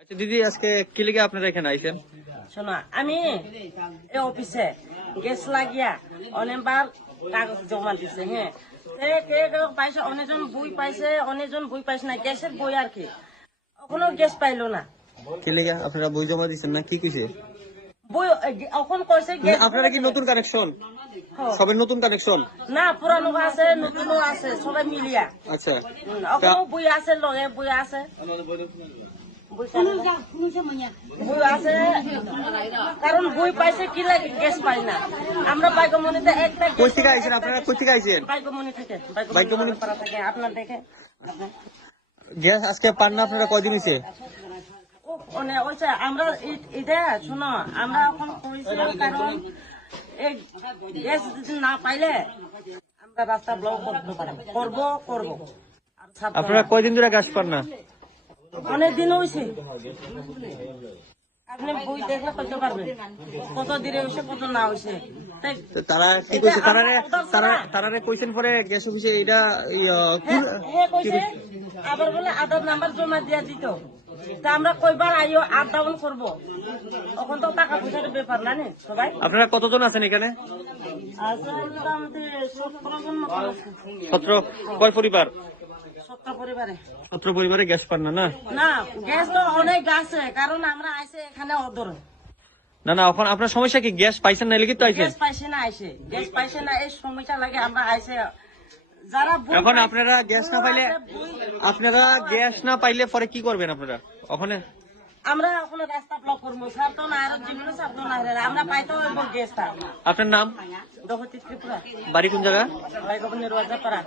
আচ্ছা দিদি, আজকে কি লিগে আপনারা এখানে আইছেন? শোনো, আমি এই অফিসে গ্যাস লাগিয়া অনেকবার কাগজ জমা দিছে। হ্যাঁ, কে পাইছে, অনেকজন বই পাইছে, অনেকজন বই পাইছে না, গ্যাসের বই আর কি। এখনো গ্যাস পাইলো না। কি লিগে আপনারা বই জমা দিচ্ছেন না কি কইছে? বই এখন কইছে গ্যাস। আপনারা কি নতুন কানেকশন? সবের নতুন কানেকশন? না, পুরানো আছে, নতুনও আছে, সবাই মিলিয়া। আচ্ছা, এখনো বই আছে, লগে বই আছে, বই আছে। কারণ বই পাইছে কি লাগে, গ্যাস পাই না। আমরা বাইকমনিতে একটা কই থেকে আইছেন আপনারা? কই থেকে আইছেন? বাইকমনি থেকে, বাইকমনি পাড়া থেকে। আপনার দেখে গ্যাস আজকে পান না আপনারা? কয়দিন হইছে? আমরা এটা শোনো, আমরা এখন করেছিলাম কারণ এই গ্যাস যদি না পাইলে আমরা রাস্তা ব্লক করতে পারি, করবো। আর ছাত্র আপনারা কয়দিন ধরে গ্যাস পান না? অনেক দিন হয়েছে। আপনি বই দেখলে করতে পারবেন কত দিনে হয়েছে, কত না হয়েছে। তাই তো তারা কি কইছে? তারারে কইছেন পরে গ্যাস অফিসে এটা হ্যাঁ কইছে, আবার বলে আধার নাম্বার জমা দিয়া দিত। তা আমরা কইবার আইও আপ ডাউন করবো। এখন তো টাকা পয়সার ব্যাপার না নে সবাই। আপনারা কতজন আছেন এখানে? আসলে মোটামুটি 17 জন মতো আছে। 17? কয় পরিবার? 17 পরিবারে। 17 পরিবারে গ্যাস পান না? না না, গ্যাস তো অনেক আছে, কারণ আমরা আইসে এখানে অদর না না, এখন আপনার সমস্যা কি? গ্যাস পাইছেন না লিখে তো আইছেন? গ্যাস পাইছে না, গ্যাস পাইছে না, এই সময়টা লাগে আমরা আইসে। যারা বই এখন পাইছে, আপনারা গ্যাস না পাইলে, আপনারা গ্যাস না পাইলে পরে কি করবেন আপনারা? ওখানে আমরা ওখানে রাস্তা ব্লক করবো। সার তো না, আর জীবন সার তো না, আমরা পাইতে হইব গ্যাসটা। আপনার নাম, দহতি ত্রিপুরা, বাড়ি কোন জায়গা? বাইগবনের রাজাপাড়া।